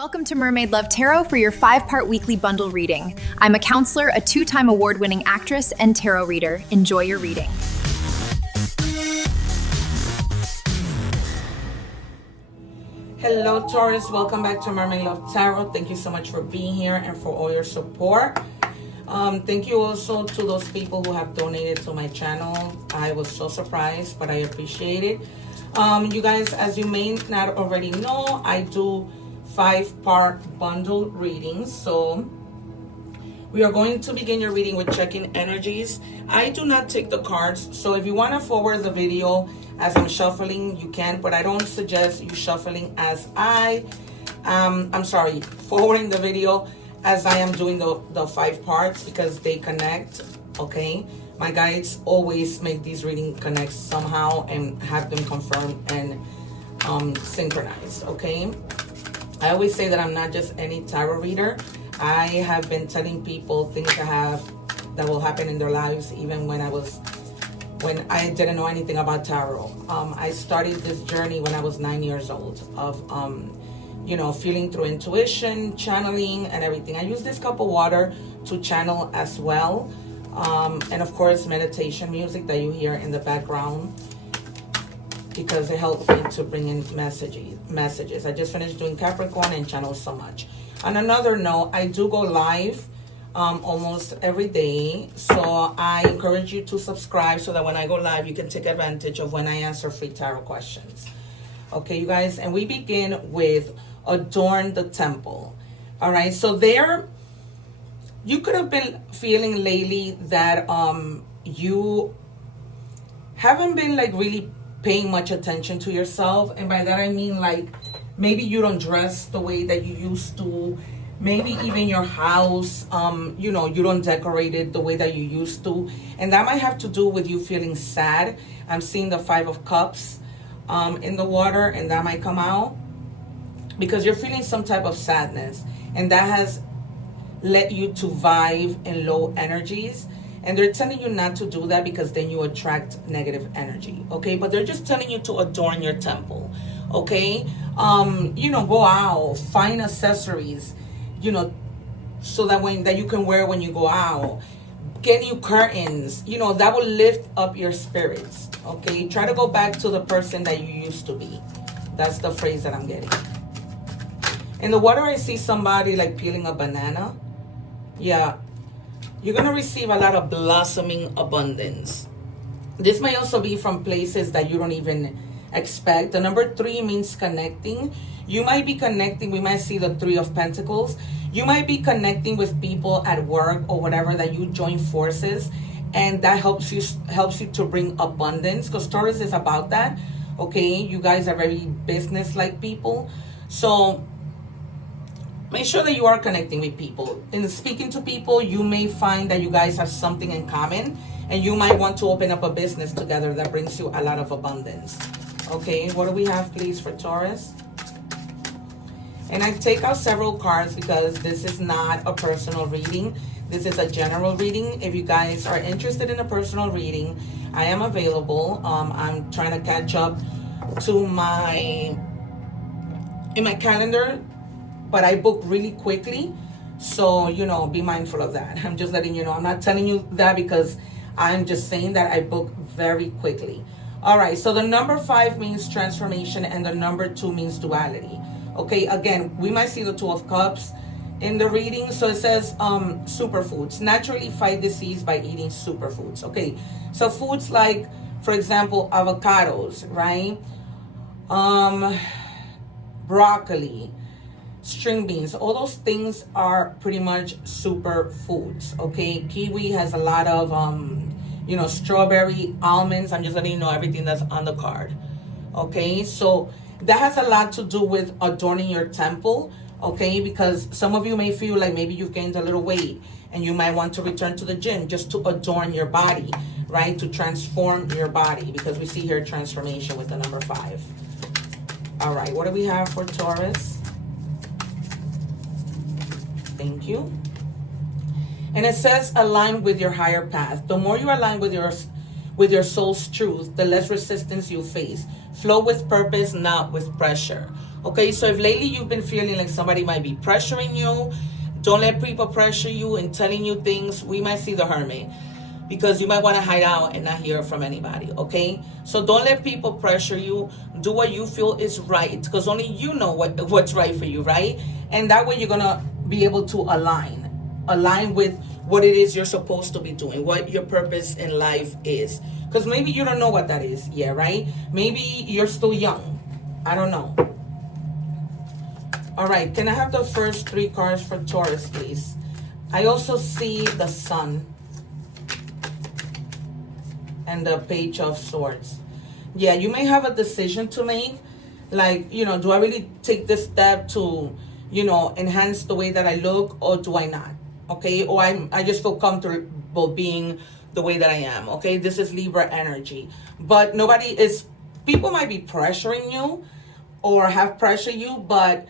Welcome to Mermaid Love Tarot for your 5-part weekly bundle reading. I'm a counselor, a 2-time award-winning actress, and tarot reader. Enjoy your reading. Hello Taurus, welcome back to Mermaid Love Tarot. Thank you so much for being here and for all your support. Thank you also to those people who have donated to my channel. I was so surprised, but I appreciate it. You guys, as you may not already know, I do 5-part bundle readings. So we are going to begin your reading with checking energies. I do not take the cards, so if you want to forward the video as I'm shuffling, you can, but I don't suggest you shuffling as forwarding the video as I am doing the 5 parts, because they connect. Okay, my guides always make these readings connect somehow and have them confirmed and synchronized. Okay, I always say that I'm not just any tarot reader. I have been telling people things that will happen in their lives, even when I didn't know anything about tarot. I started this journey when I was 9 years old of feeling through intuition, channeling, and everything. I use this cup of water to channel as well, and of course meditation music that you hear in the background, because it helps me to bring in messages. I just finished doing Capricorn and channel so much. On another note, I do go live almost every day, so I encourage you to subscribe so that when I go live you can take advantage of when I answer free tarot questions. Okay, you guys, and we begin with Adorn the Temple. All right, so there you could have been feeling lately that you haven't been like really paying much attention to yourself, and by that I mean like maybe you don't dress the way that you used to. Maybe even your house, you don't decorate it the way that you used to. And that might have to do with you feeling sad. I'm seeing the 5 of Cups in the water, and that might come out because you're feeling some type of sadness. And that has led you to vibe in low energies. And they're telling you not to do that because then you attract negative energy, okay? But they're just telling you to adorn your temple, okay? Go out, find accessories, so that you can wear when you go out. Get new curtains, that will lift up your spirits, okay? Try to go back to the person that you used to be. That's the phrase that I'm getting. In the water, I see somebody like peeling a banana. Yeah, you're going to receive a lot of blossoming abundance. This may also be from places that you don't even expect. The number 3 means connecting. You might be connecting. We might see the 3 of Pentacles. You might be connecting with people at work or whatever, that you join forces, and that helps you to bring abundance, because Taurus is about that. Okay, you guys are very business-like people, so make sure that you are connecting with people. In speaking to people, you may find that you guys have something in common, and you might want to open up a business together that brings you a lot of abundance. Okay, what do we have, please, for Taurus? And I take out several cards because this is not a personal reading. This is a general reading. If you guys are interested in a personal reading, I am available. I'm trying to catch up to in my calendar, but I book really quickly. So, be mindful of that. I'm just letting you know. I'm not telling you that because I'm just saying that I book very quickly. All right, so the number 5 means transformation, and the number 2 means duality. Okay, again, we might see the 2 of Cups in the reading. So it says superfoods. Naturally fight disease by eating superfoods. Okay, so foods like, for example, avocados, right? Broccoli, string beans, all those things are pretty much superfoods. Okay, kiwi has a lot of strawberry, almonds. I'm just letting you know everything that's on the card. Okay, so that has a lot to do with adorning your temple. Okay, because some of you may feel like maybe you've gained a little weight and you might want to return to the gym just to adorn your body, right? To transform your body, because we see here transformation with the number 5. All right, what do we have for Taurus? Thank you. And it says align with your higher path. The more you align with your soul's truth, the less resistance you face. Flow with purpose, not with pressure. Okay, so if lately you've been feeling like somebody might be pressuring you, don't let people pressure you and telling you things. We might see the Hermit, because you might want to hide out and not hear from anybody. Okay, so don't let people pressure you. Do what you feel is right, because only you know what's right for you, right? And that way you're gonna be able to align with what it is you're supposed to be doing, what your purpose in life is. Because maybe you don't know what that is yet, right? Maybe you're still young. I don't know. All right, can I have the first 3 cards for Taurus, please? I also see the Sun and the Page of Swords. Yeah, you may have a decision to make. Like, you know, do I really take this step to, you know, enhance the way that I look, or do I not? Okay, or I just feel comfortable being the way that I am. Okay, this is Libra energy. But people might be pressuring you or have pressured you, but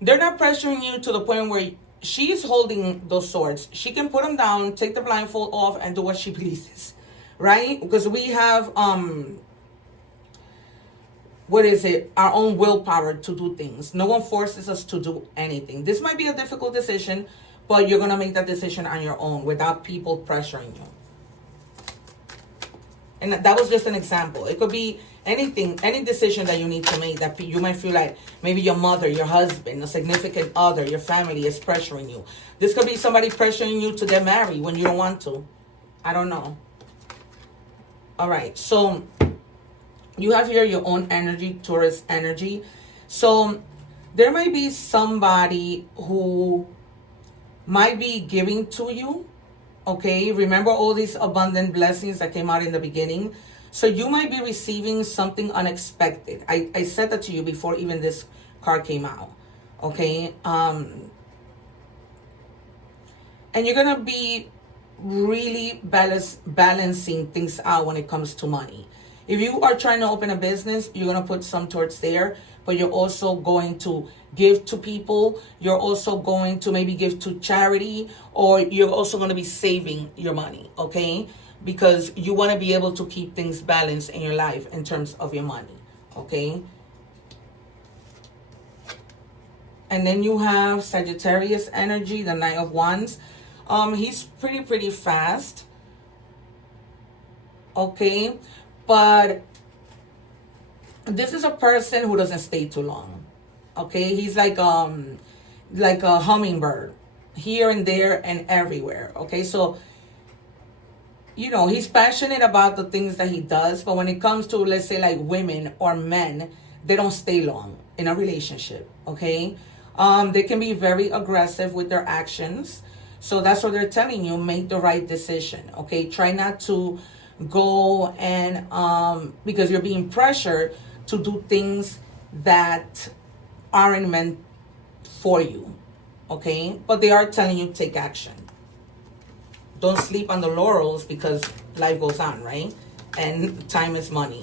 they're not pressuring you to the point where she's holding those swords. She can put them down, take the blindfold off, and do what she pleases, right? Because we have our own willpower to do things. No one forces us to do anything. This might be a difficult decision, but you're gonna make that decision on your own without people pressuring you. And that was just an example. It could be anything, any decision that you need to make that you might feel like maybe your mother, your husband, a significant other, your family is pressuring you. This could be somebody pressuring you to get married when you don't want to. I don't know. All right, so you have here your own energy, Taurus energy. So there might be somebody who might be giving to you. Okay, remember all these abundant blessings that came out in the beginning. So you might be receiving something unexpected. I said that to you before even this card came out. Okay, and you're gonna be really balancing things out when it comes to money. If you are trying to open a business, you're gonna put some towards there, but you're also going to give to people. You're also going to maybe give to charity, or you're also going to be saving your money, okay? Because you want to be able to keep things balanced in your life in terms of your money, okay? And then you have Sagittarius energy, the Knight of Wands. He's pretty fast, okay? But this is a person who doesn't stay too long. Okay, he's like a hummingbird, here and there and everywhere. Okay, so you know, he's passionate about the things that he does, but when it comes to, let's say, like women or men, they don't stay long in a relationship. Okay, they can be very aggressive with their actions. So that's what they're telling you, make the right decision. Okay, try not to go and because you're being pressured to do things that aren't meant for you, okay? But they are telling you take action. Don't sleep on the laurels, because life goes on, right? And time is money.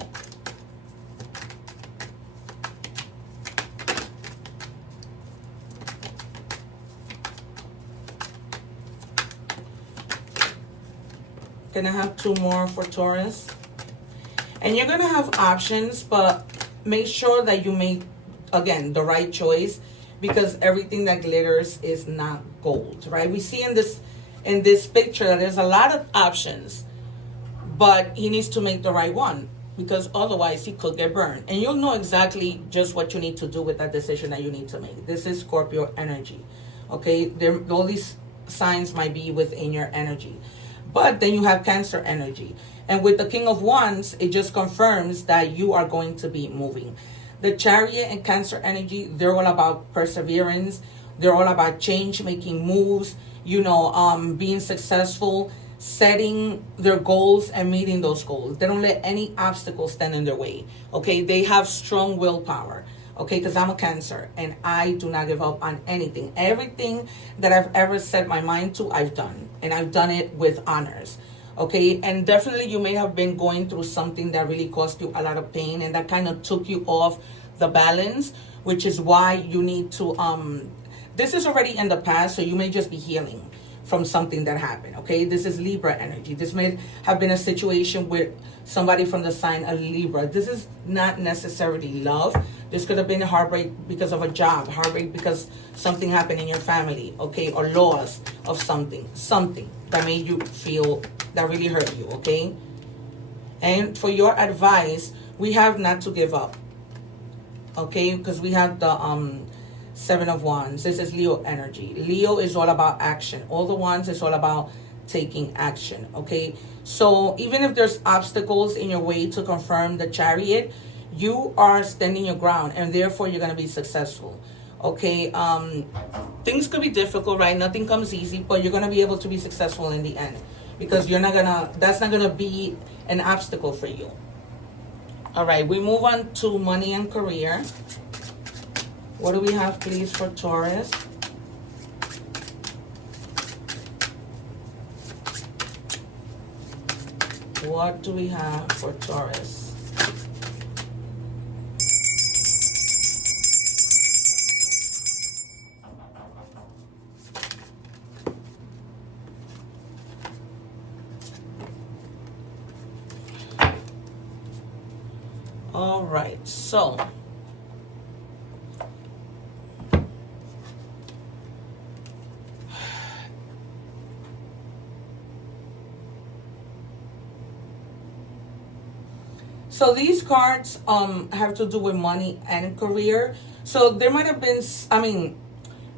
Can I have 2 more for Taurus? And you're gonna have options, but make sure that you make, again, the right choice, because everything that glitters is not gold, right? We see in this picture that there's a lot of options, but he needs to make the right one, because otherwise he could get burned. And you'll know exactly just what you need to do with that decision that you need to make. This is Scorpio energy, okay? All these signs might be within your energy. But then you have Cancer energy. And with the King of Wands, it just confirms that you are going to be moving. The Chariot and Cancer energy, they're all about perseverance. They're all about change, making moves, you know, being successful, setting their goals and meeting those goals. They don't let any obstacles stand in their way, okay? They have strong willpower, okay? Because I'm a Cancer, and I do not give up on anything. Everything that I've ever set my mind to, I've done. And I've done it with honors, okay? And definitely you may have been going through something that really caused you a lot of pain, and that kind of took you off the balance, which is why you need to, this is already in the past, so you may just be healing. from something that happened, okay? This is Libra energy. This may have been a situation with somebody from the sign of Libra. This is not necessarily love. This could have been a heartbreak because of a job, heartbreak because something happened in your family, okay? Or loss of something that made you feel, that really hurt you, okay? And for your advice, we have not to give up, okay? Because we have the Seven of Wands. This is Leo energy. Leo is all about action. All the wands is all about taking action, okay? So even if there's obstacles in your way to confirm the Chariot, you are standing your ground, and therefore you're going to be successful, okay? Things could be difficult, right? Nothing comes easy, but you're going to be able to be successful in the end, because you're not gonna, that's not gonna be an obstacle for you. All right, we move on to money and career. What do we have, please, for Taurus? What do we have for Taurus? All right, so these cards have to do with money and career. So there might have been, I mean,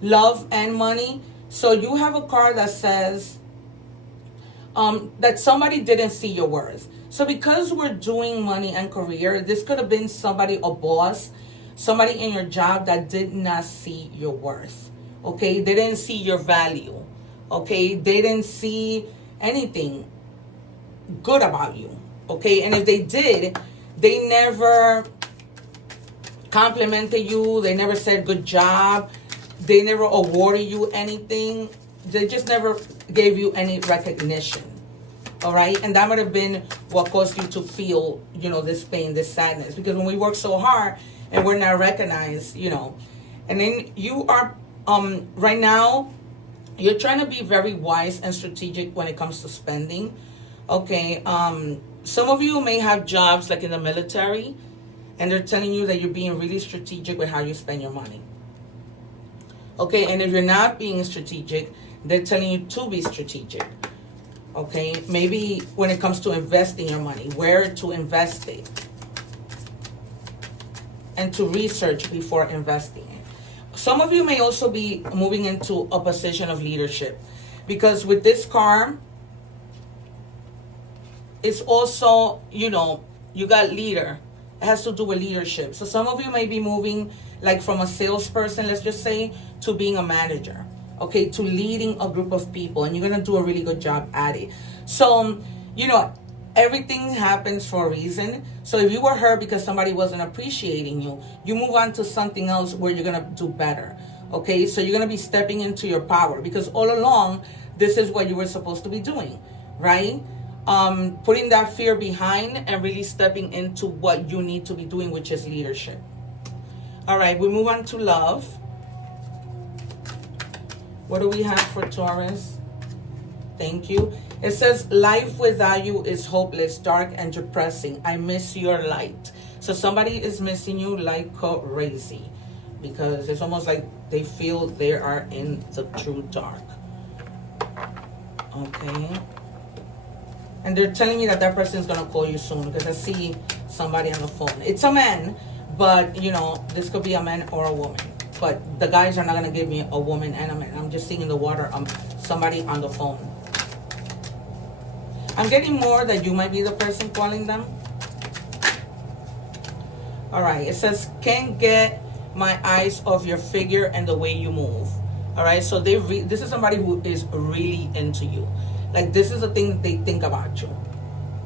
love and money. So you have a card that says that somebody didn't see your worth. So because we're doing money and career, this could have been somebody, a boss, somebody in your job that did not see your worth, okay? They didn't see your value, okay? They didn't see anything good about you, okay? And if they did, they never complimented you. They never said good job. They never awarded you anything. They just never gave you any recognition. All right. And that might have been what caused you to feel, you know, this pain, this sadness. Because when we work so hard and we're not recognized, you know, and then you are, right now, you're trying to be very wise and strategic when it comes to spending. Okay. Some of you may have jobs like in the military, and they're telling you that you're being really strategic with how you spend your money. Okay. And if you're not being strategic, they're telling you to be strategic. Okay, maybe when it comes to investing your money, where to invest it, and to research before investing it. Some of you may also be moving into a position of leadership, because with this card, it's also, you know, you got leader. It has to do with leadership. So some of you may be moving like from a salesperson, let's just say, to being a manager. Okay, to leading a group of people, and you're going to do a really good job at it. So, you know, everything happens for a reason. So if you were hurt because somebody wasn't appreciating you, you move on to something else where you're going to do better. Okay, so you're going to be stepping into your power, because all along, this is what you were supposed to be doing, right? Putting that fear behind and really stepping into what you need to be doing, which is leadership. All right, we move on to love. What do we have for Taurus? Thank you. It says, life without you is hopeless, dark, and depressing. I miss your light. So somebody is missing you like crazy, because it's almost like they feel they are in the true dark. Okay. And they're telling me that that person is going to call you soon, because I see somebody on the phone. It's a man, but, you know, this could be a man or a woman. But the guys are not going to give me a woman and a man. I'm just seeing in the water somebody on the phone. I'm getting more that you might be the person calling them. All right. It says, can't get my eyes off your figure and the way you move. All right. So this is somebody who is really into you. Like, this is the thing that they think about you.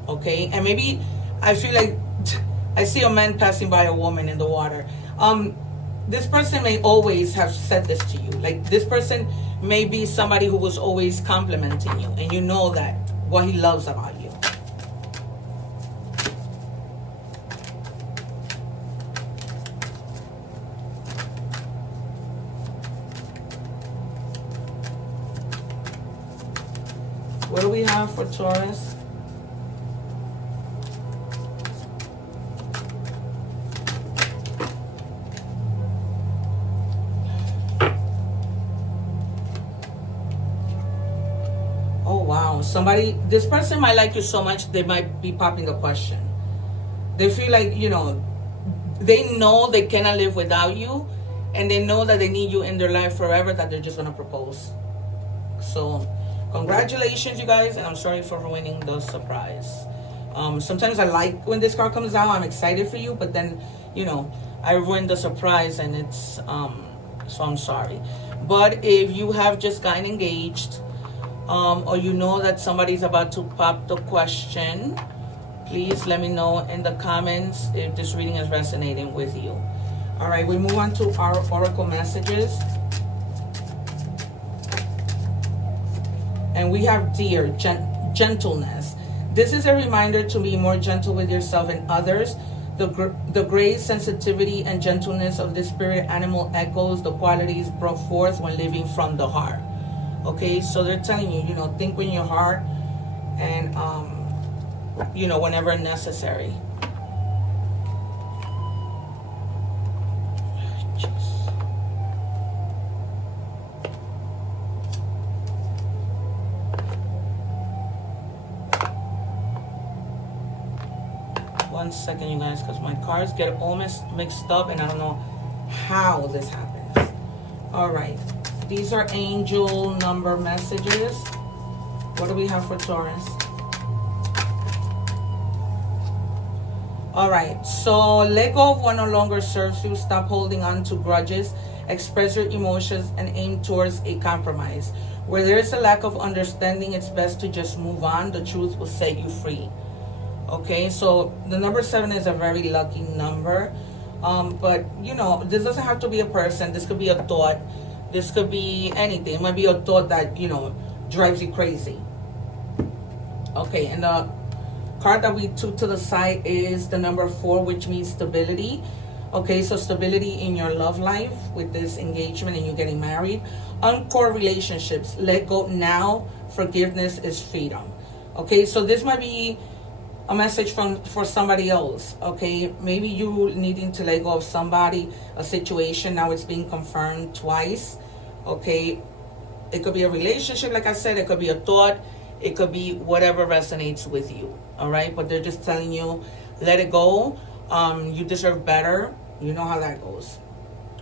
Okay. And maybe I feel like I see a man passing by a woman in the water. This person may always have said this to you. Like, this person may be somebody who was always complimenting you, and you know that, what he loves about you. What do we have for Taurus? Oh, wow. This person might like you so much, they might be popping a question. They feel like, you know, they know they cannot live without you, and they know that they need you in their life forever, that they're just going to propose. So, congratulations, you guys, and I'm sorry for ruining the surprise. Sometimes I like when this card comes out, I'm excited for you, but then, you know, I ruined the surprise, and it's, so I'm sorry. But if you have just gotten engaged, or you know that somebody's about to pop the question, please let me know in the comments if this reading is resonating with you. All right, we move on to our oracle messages. And we have dear, gentleness. This is a reminder to be more gentle with yourself and others. The great sensitivity and gentleness of this spirit animal echoes the qualities brought forth when living from the heart. Okay, so they're telling you, you know, think with your heart, and you know, whenever necessary. One second, you guys, because my cards get almost mixed up and I don't know how this happens. All right, these are angel number messages. What do we have for Taurus? All right, so let go of what no longer serves you. Stop holding on to grudges. Express your emotions and aim towards a compromise. Where there is a lack of understanding, it's best to just move on. The truth will set you free. Okay, so the number 7 is a very lucky number. But, you know, this doesn't have to be a person. This could be a thought. This could be anything. It might be a thought that, you know, drives you crazy. Okay, and the card that we took to the side is the number 4, which means stability. Okay, so stability in your love life with this engagement and you getting married. Uncore relationships, let go now. Forgiveness is freedom. Okay, so this might be a message for somebody else. Okay, maybe you needing to let go of somebody, a situation. Now it's being confirmed twice. Okay, it could be a relationship, like I said. It could be a thought. It could be whatever resonates with you. All right, but they're just telling you, let it go. You deserve better. You know how that goes.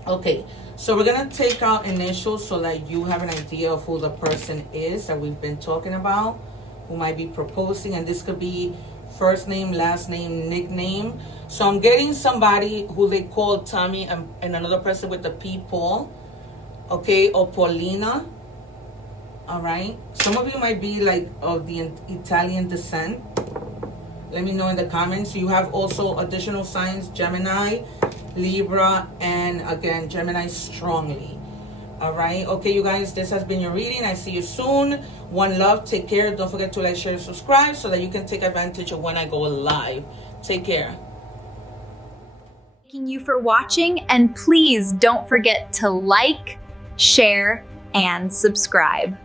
Okay, so we're gonna take out initials so that you have an idea of who the person is that we've been talking about, who might be proposing. And this could be first name, last name, nickname. So I'm getting somebody who they call Tommy, and another person with the P, Paul. Okay, or Paulina. All right, some of you might be like of the Italian descent. Let me know in the comments. You have also additional signs: Gemini, Libra, and again, Gemini strongly. All right. Okay, you guys, this has been your reading. I see you soon. One love. Take care. Don't forget to like, share, subscribe so that you can take advantage of when I go live. Take care. Thanking you for watching, and please don't forget to like, share, and subscribe.